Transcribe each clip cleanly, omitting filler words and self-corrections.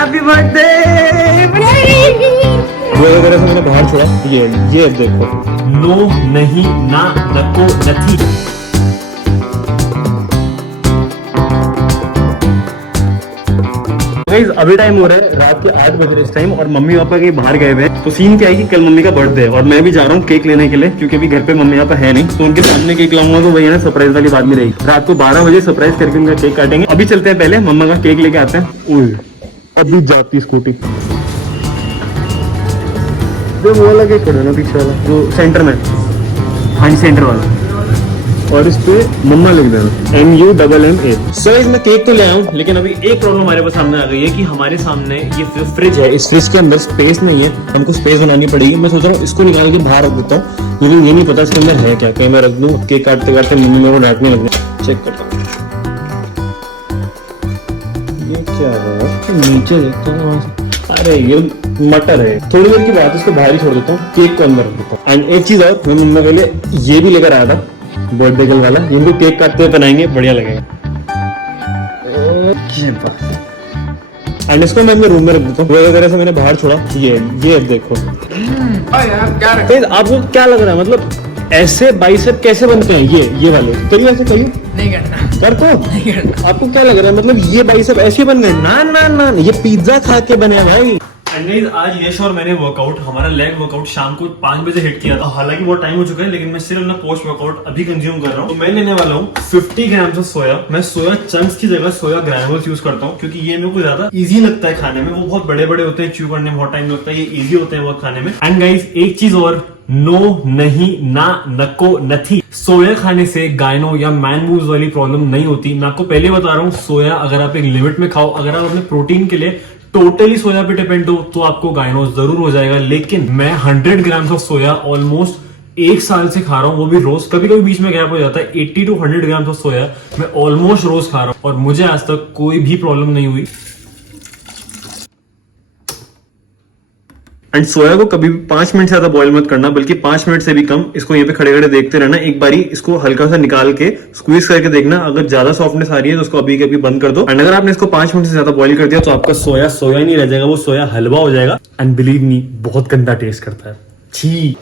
Happy birthday. वो वगैरह से मैंने बाहर छोड़ा, ये देखो, नो नहीं ना नको नथी। अभी टाइम हो रहा है रात के 8 बजे इस टाइम, और मम्मी पापा कहीं बाहर गए हुए हैं। तो सीन क्या है कि कल मम्मी का बर्थडे है और मैं भी जा रहा हूँ केक लेने के लिए, क्योंकि अभी घर पे मम्मी पापा है नहीं, तो उनके सामने केक लाऊंगा तो वही है ना सरप्राइज वाली बात नहीं रहेगी। रात को 12 बजे सरप्राइज करके उनका केक काटेंगे। अभी चलते हैं, पहले मम्मा का केक लेके आते हैं। अभी जाती स्कूटी, जो वो वाला केक ना पीछे वाला जो सेंटर में, हाँ सेंटर वाला, और इस पे मम्मा लिख देना MUMMA। सो इसमें केक तो ले आया हूँ, लेकिन अभी एक प्रॉब्लम हमारे पास सामने आ गई है कि हमारे सामने ये फ्रिज है, इस फ्रिज के अंदर स्पेस नहीं है, हमको स्पेस बनानी पड़ेगी। मैं सोच रहा हूँ इसको निकाल के बाहर रख देता हूँ, लेकिन ये नहीं पता इसके अंदर है क्या। कहीं मैं रख दूँ केक काटते काटते मम्मी मेरे को डांटने लग जाए। चेक करता हूँ ये क्या है, नीचे देखता हूँ। अरे ये मटर है। थोड़ी देर की बात, इसको बाहर ही छोड़ देता हूँ, केक को अंदर रख देता हूँ। एंड एक चीज और, मैं मम्मा के लिए ये भी लेकर आया था, बर्थडे गर्ल वाला। इनको केक काटते हुए बनाएंगे, बढ़िया लगेगा। एंड इसको मैं अपने रूम में रख देता हूँ। वगैरह से मैंने बाहर छोड़ा, ये देखो। आपको क्या लग रहा है, मतलब ऐसे बाइसेप कैसे बनते हैं ये वाले? करिए ऐसे, करिए। नहीं करना। कर को नहीं करना। आपको क्या लग रहा है, मतलब ये बाइसेप ऐसे बन गए? ना ना ना, ये पिज्जा खा के बने भाई। आज यश और मैंने वर्कआउट, हमारा लेग वर्कआउट शाम को 5 बजे हिट किया था। हालांकि बहुत टाइम हो चुका है, लेकिन मैं सिर्फ अपना पोस्ट वर्कआउट अभी कंज्यूम कर रहा हूँ। तो मैं लेने वाला हूँ 50 ग्राम ऑफ सोया। मैं सोया चंक्स की जगह सोया ग्रैनुल्स यूज करता हूँ, क्योंकि ये मेरे को ज्यादा इजी लगता है खाने में। वो बहुत बड़े बड़े होते हैं, च्यू करने में बहुत टाइम लगता है, ये इजी होते हैं बहुत खाने में। एंड गाइस एक चीज और, नो नहीं ना नको नथी। सोया खाने से गायनो या मैन मूव्स वाली प्रॉब्लम नहीं होती। मैं आपको पहले बता रहा हूँ, सोया अगर आप एक लिमिट में खाओ, अगर आप अपने प्रोटीन के लिए टोटली सोया पे डिपेंड हो, तो आपको गायनो जरूर हो जाएगा। लेकिन मैं 100 ग्राम ऑफ सोया ऑलमोस्ट 1 साल से खा रहा हूँ, वो भी रोज। कभी कभी बीच में गैप हो जाता है। 80 to 100 ग्राम ऑफ सोया मैं ऑलमोस्ट रोज खा रहा हूँ, और मुझे आज तक कोई भी प्रॉब्लम नहीं हुई। एंड सोया को कभी भी 5 मिनट से ज्यादा बॉईल मत करना, बल्कि 5 मिनट से भी कम। इसको यहाँ पे खड़े खड़े देखते रहना। एक बारी इसको हल्का सा निकाल के स्क्वीज करके देखना, अगर ज्यादा सॉफ्टनेस आ रही है तो उसको अभी के अभी बंद कर दो। एंड अगर आपने इसको 5 मिनट से ज्यादा बॉईल कर दिया तो आपका सोया सोया ही नहीं रह जाएगा, वो सोया हलवा हो जाएगा। एंड बिलीव मी, बहुत गंदा टेस्ट करता है, छी।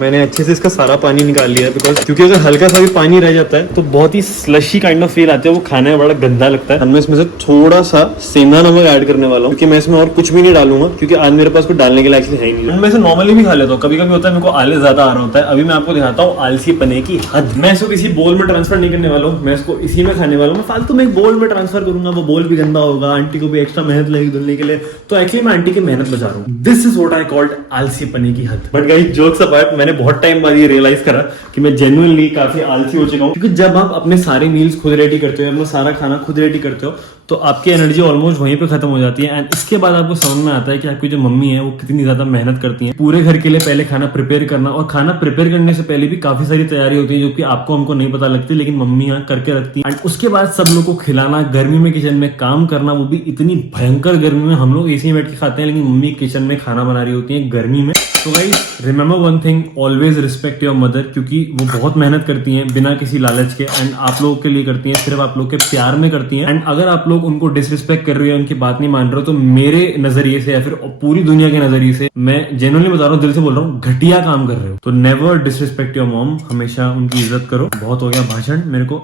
मैंने अच्छे से इसका सारा पानी निकाल लिया, बिकॉज क्योंकि अगर हल्का सा भी पानी रह जाता है तो बहुत ही स्लशी काइंड ऑफ फील आती है, वो खाने में बड़ा गंदा लगता है। मैं इसमें से थोड़ा सा सेंधा नमक ऐड करने वाला हूँ, क्योंकि मैं इसमें और कुछ भी नहीं डालूंगा, क्योंकि आज मेरे पास कुछ डालने के लिए एक्चुअली है ही नहीं। मैं इसे नॉर्मली भी खा लेता हूँ, कभी कभी होता है मेरे को आलस ज्यादा आ रहा होता है। अभी मैं आपको दिखाता हूँ आलसी पने की हद। मैं इसको किसी बोल में ट्रांसफर नहीं करने वाला हूँ, मैं इसको इसी में खाने वाला हूँ। मैं फालतू में एक बोल में ट्रांसफर करूंगा, वो बोल भी गंदा होगा, आंटी को भी एक्स्ट्रा मेहनत लगेगी धुलने के लिए, तो एक्चुअली मैं आंटी की मेहनत बचा रहा हूँ। This is what I called आलसी पने की हद। बट गाइस जोक्स अपार्ट, मैंने बहुत टाइम बाद रियलाइज करा कि मैं जेन्युइनली काफी आलसी हो चुका हूँ, क्योंकि जब आप अपने सारे मील्स खुद रेडी करते हो, अपना सारा खाना खुद रेडी करते हो, तो आपकी एनर्जी ऑलमोस्ट वहीं पे खत्म हो जाती है। एंड इसके बाद आपको समझ में आता है कि आपकी जो मम्मी है वो कितनी ज्यादा मेहनत करती हैं पूरे घर के लिए। पहले खाना प्रिपेयर करना, और खाना प्रिपेयर करने से पहले भी काफी सारी तैयारी होती है, जो कि आपको हमको नहीं पता लगती, लेकिन मम्मी यहाँ करके रखती है। एंड उसके बाद सब लोग को खिलाना, गर्मी में किचन में काम करना, वो भी इतनी भयंकर गर्मी में। हम लोग एसी में बैठ के खाते हैं, लेकिन मम्मी किचन में खाना बना रही होती है गर्मी में। तो guys remember one thing, always respect your mother, क्योंकि वो बहुत मेहनत करती हैं बिना किसी लालच के। एंड आप लोगों के लिए करती हैं, सिर्फ आप लोग के प्यार में करती हैं। एंड अगर आप लोग उनको डिसरिस्पेक्ट कर रहे हो, उनकी बात नहीं मान रहे हो, तो मेरे नजरिए से या फिर पूरी दुनिया के नजरिए से मैं जेन्युइनली बता रहा हूँ, दिल से बोल रहा हूँ, घटिया काम कर रहे हो। तो नेवर डिसरिस्पेक्ट योर मॉम, हमेशा उनकी इज्जत करो। बहुत हो गया भाषण, मेरे को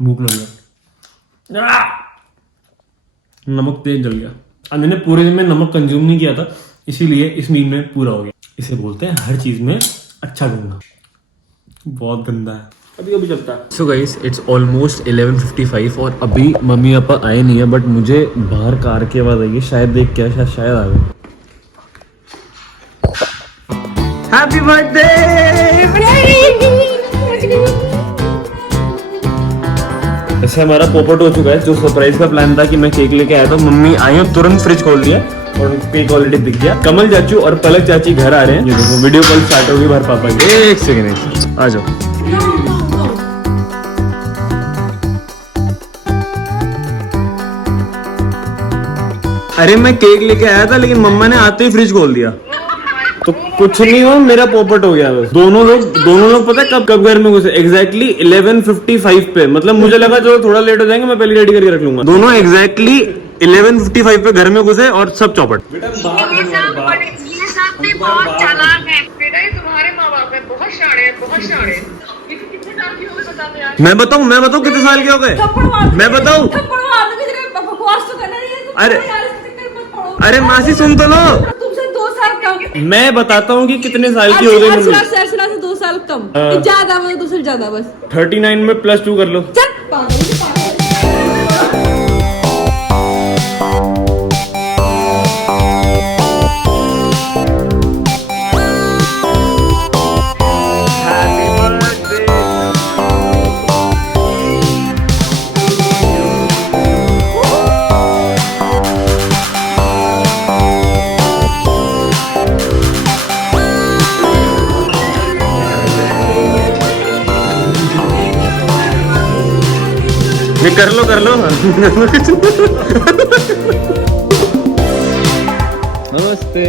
भूख लग गया, नमक तेज जल गया। अब मैंने पूरे दिन में नमक कंज्यूम नहीं किया था, इसीलिए इस मील में पूरा हो गया। इसे बोलते हैं हर चीज में अच्छा गंदा, बहुत गंदा है। अभी चलता है। सो गाइस इट्स ऑलमोस्ट 11:55 और अभी मम्मी पापा आए नहीं है, बट मुझे बाहर कार की आवाज आई है, शायद देख क्या, शायद आ गए। Happy birthday. ऐसे हमारा पोपट हो चुका है। जो सरप्राइज का प्लान था कि मैं केक लेके आया था, मम्मी आई और तुरंत फ्रिज खोल दिया और केक ऑलरेडी दिख गया। कमल चाचू और पलक चाची घर आ रहे हैं, ये देखो वीडियो कॉल स्टार्ट होगी भर पापा की। एक सेकंड आ जाओ। अरे मैं केक लेके आया था, लेकिन मम्मा ने आते ही फ्रिज खोल दिया, तो कुछ नहीं हुआ, मेरा पोपट हो गया बस। दोनों लोग पता है कब घर में घुसे? एग्जैक्टली 11:55 पे। मतलब मुझे लगा चलो थोड़ा लेट हो जाएंगे, मैं पहले रेडी करके रख लूंगा। दोनों एग्जैक्टली 11:55 पे घर में घुसे और सब चौपट। ये सब भी बहुत चालाक है बेटा, ये तुम्हारे माँ बाप है, बहुत शाणे है, बहुत शाणे है। ये कितने साल की हो गए बता दो यार। मैं बताऊं कितने साल के हो गए? मैं बताऊं? बकवास तो करना नहीं है तुम। अरे यार इसके चक्कर में मत पड़ो। अरे मासी सुन तो लो, तुमसे 2 साल कम। मैं बताता हूँ कि कितने साल की हो गई मम्मी। अर्चना से 2 साल कम। हाँ। ज्यादा मतलब 2 साल ज्यादा बस। 39 में +2 कर लो। चल पागल से पागल। ये कर लो नमस्ते।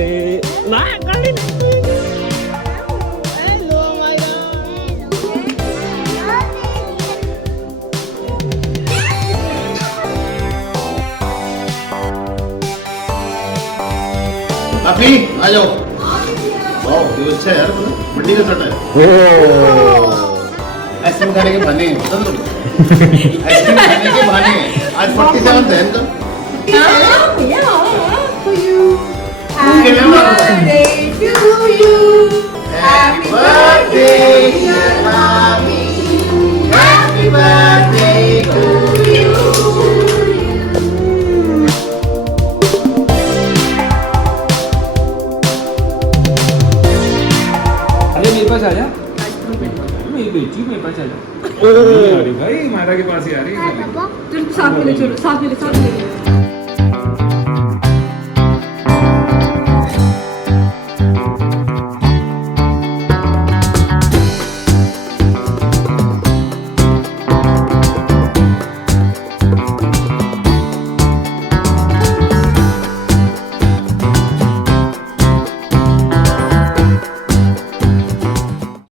काफी आ जाओ। वाह ये अच्छा है यार, मंडी का सट है। आइसक्रीम खाने के बहाने हैं, पता तुमको? आइसक्रीम खाने के बहाने हैं। आज 47 है तो Happy birthday to you. Happy birthday dear mommy. Happy birthday to you. अरे मेरे पास आ जा, मेरी बेटी मेरे पास आ जा। अरे भाई माता के पास ही आ रही है। साथ में ले चलो, साथ में ले।